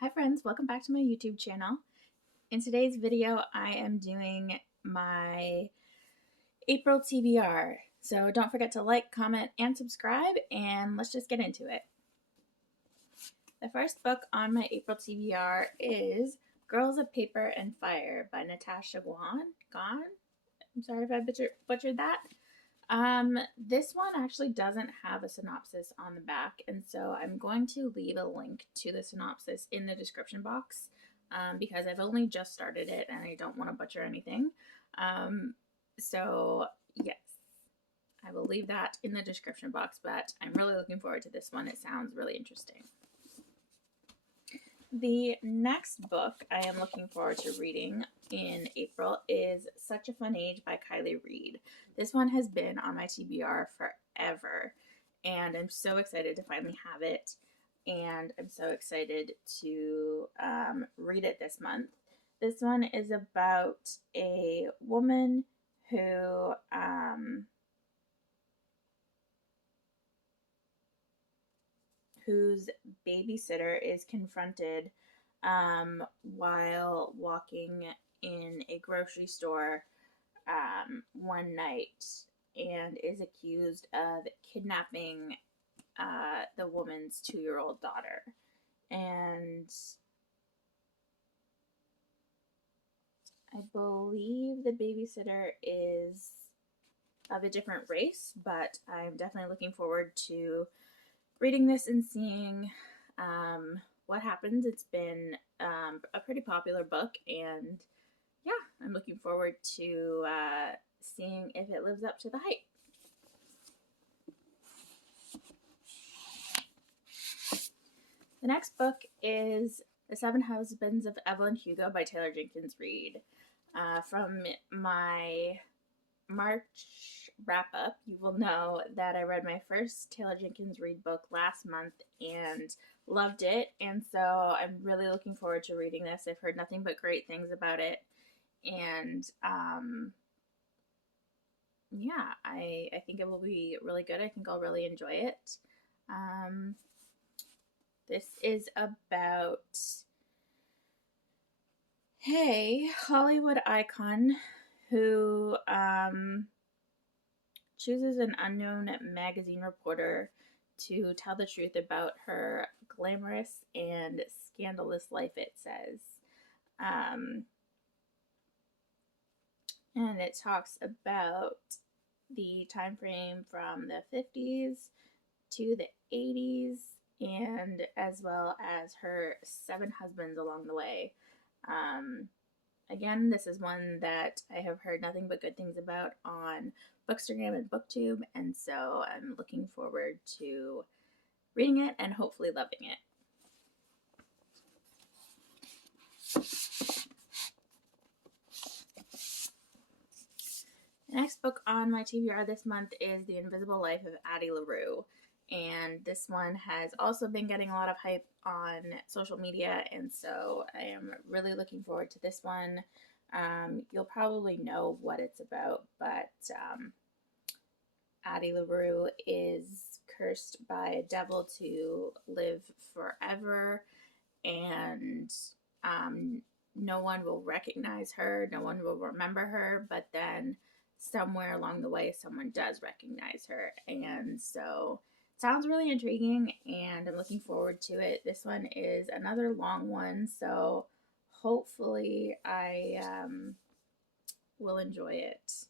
Hi friends, welcome back to my YouTube channel. In today's video, I am doing my April TBR. So don't forget to like, comment, and subscribe, and let's just get into it. The first book on my April TBR is Girls of Paper and Fire by Natasha Ngan. I'm sorry if I butchered that. This one actually doesn't have a synopsis on the back, and so I'm going to leave a link to the synopsis in the description box because I've only just started it and I don't want to butcher anything. So yes, I will leave that in the description box, but I'm really looking forward to this one. It sounds really interesting. The next book I am looking forward to reading in April is Such a Fun Age by Kiley Reid. This one has been on my TBR forever, and I'm so excited to finally have it, and I'm so excited to read it this month. This one is about a woman whose babysitter is confronted while walking in a grocery store one night and is accused of kidnapping the woman's 2-year-old daughter. And I believe the babysitter is of a different race, but I'm definitely looking forward to reading this and seeing what happens. It's been a pretty popular book, and yeah, I'm looking forward to seeing if it lives up to the hype. The next book is The Seven Husbands of Evelyn Hugo by Taylor Jenkins Reid. From my March wrap up, you will know that I read my first Taylor Jenkins Reid book last month and loved it, and so I'm really looking forward to reading this. I've heard nothing but great things about it, and yeah, I think it will be really good. I think I'll really enjoy it. This is about Hollywood icon who chooses an unknown magazine reporter to tell the truth about her glamorous and scandalous life, it says. And it talks about the time frame from the 50s to the 80s, and as well as her 7 husbands along the way. Again, this is one that I have heard nothing but good things about on Bookstagram and BookTube, and so I'm looking forward to reading it and hopefully loving it. The next book on my TBR this month is The Invisible Life of Addie LaRue, and this one has also been getting a lot of hype on social media, and so I am really looking forward to this one. You'll probably know what it's about, but Addie LaRue is cursed by a devil to live forever, and no one will recognize her, no one will remember her, but then somewhere along the way someone does recognize her, and so it sounds really intriguing, and I'm looking forward to it. This one is another long one, so hopefully I will enjoy it.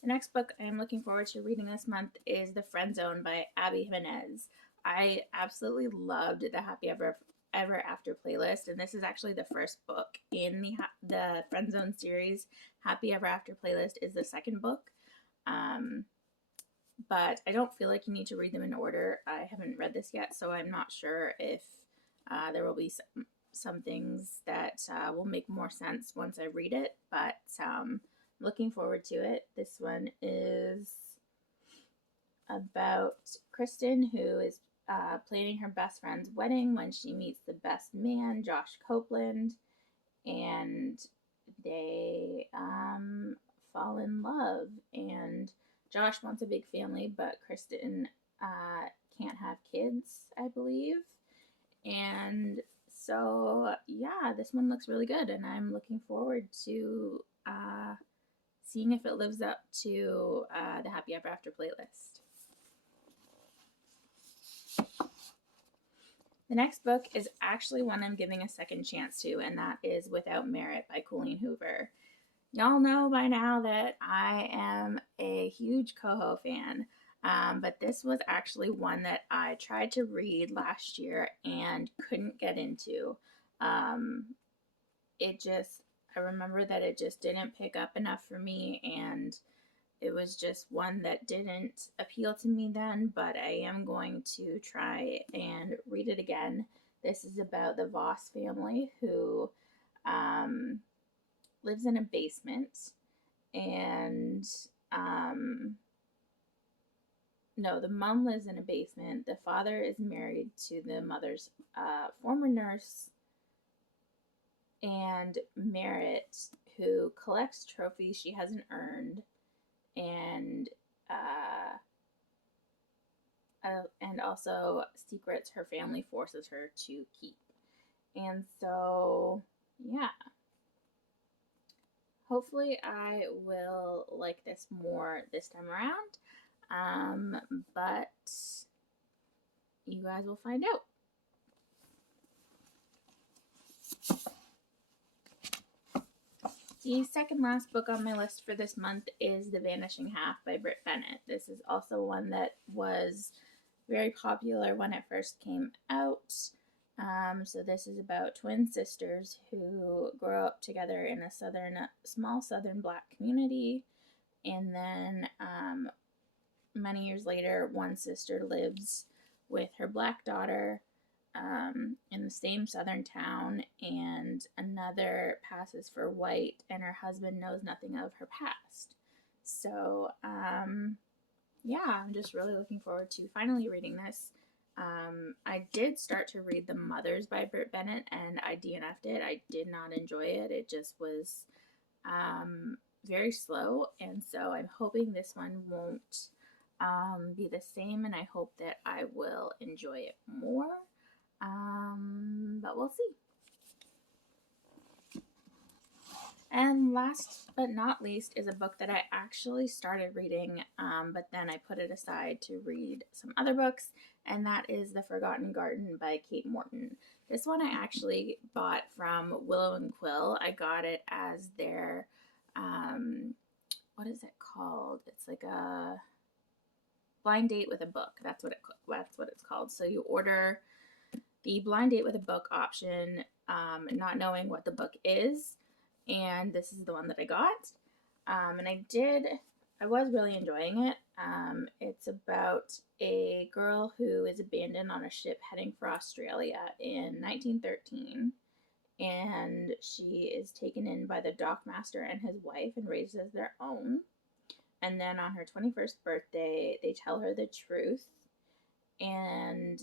The next book I'm looking forward to reading this month is The Friend Zone by Jiminez. I absolutely loved the Happy Ever After playlist, and this is actually the first book in the Friend Zone series. Happy Ever After playlist is the second book, but I don't feel like you need to read them in order. I haven't read this yet, so I'm not sure if there will be some things that will make more sense once I read it, but looking forward to it. This one is about Kristen, who is planning her best friend's wedding when she meets the best man, Josh Copeland, and they fall in love. And Josh wants a big family, but Kristen can't have kids, I believe. And so, yeah, this one looks really good, and I'm looking forward to seeing if it lives up to the Happy Ever After playlist. The next book is actually one I'm giving a second chance to, and that is Without Merit by Colleen Hoover. Y'all know by now that I am a huge Coho fan, but this was actually one that I tried to read last year and couldn't get into. I remember that it just didn't pick up enough for me, and it was just one that didn't appeal to me then, but I am going to try and read it again. This is about the Voss family who lives in a basement, and no, the mom lives in a basement. The father is married to the mother's former nurse, and Merritt, who collects trophies she hasn't earned, and also secrets her family forces her to keep. And so, yeah. Hopefully I will like this more this time around, but you guys will find out. The second last book on my list for this month is The Vanishing Half by Britt Bennett. This is also one that was very popular when it first came out. So this is about twin sisters who grow up together in a small southern black community, and then many years later, one sister lives with her black daughter in the same southern town, and another passes for white, and her husband knows nothing of her past. So, yeah, I'm just really looking forward to finally reading this. I did start to read The Mothers by Britt Bennett, and I DNFed it. I did not enjoy it. It just was very slow, and so I'm hoping this one won't be the same, and I hope that I will enjoy it more, but we'll see. And last but not least is a book that I actually started reading, but then I put it aside to read some other books, and that is The Forgotten Garden by Kate Morton. This one I actually bought from Willow and Quill. I got it as their, what is it called? It's like a blind date with a book. That's what it's called. So you order the blind date with a book option, not knowing what the book is. And this is the one that I got. And I was really enjoying it. It's about a girl who is abandoned on a ship heading for Australia in 1913. And she is taken in by the dockmaster and his wife and raised as their own. And then on her 21st birthday, they tell her the truth. And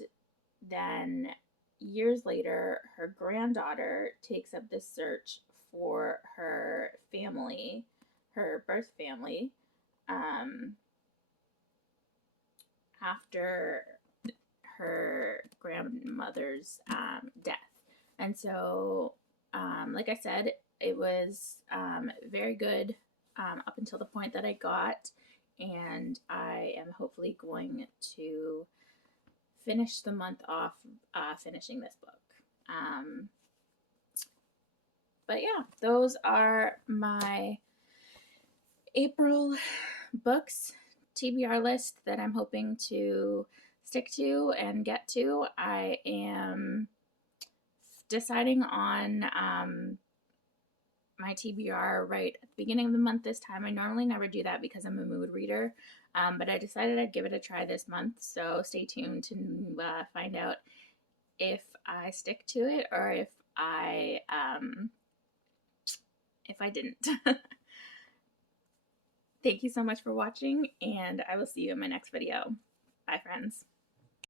then years later, her granddaughter takes up the search for her family, her birth family, after her grandmother's death. And so, like I said, it was very good up until the point that I got, and I am hopefully going to finish the month off finishing this book. But yeah, those are my April books TBR list that I'm hoping to stick to and get to. I am deciding on my TBR right at the beginning of the month this time. I normally never do that because I'm a mood reader, but I decided I'd give it a try this month, so stay tuned to find out if I stick to it or if I didn't. Thank you so much for watching, and I will see you in my next video. Bye, friends.